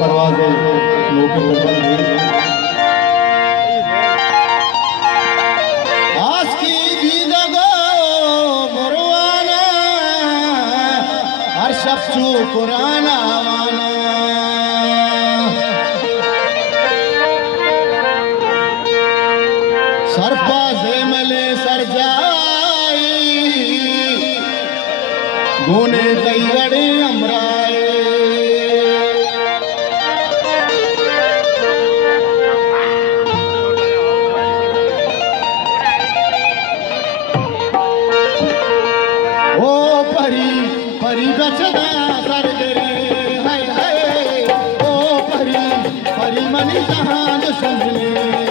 परवाज़े नौकरी करती थी। आज की भी जगह बरवाना हर शब्द पुराना वाना सरपाजे मले सर जाई गुने कई गड़े अमराए ओ परी परी बचना सर गिरे हाय हाय ओ परी परी मनी जहान सुन ले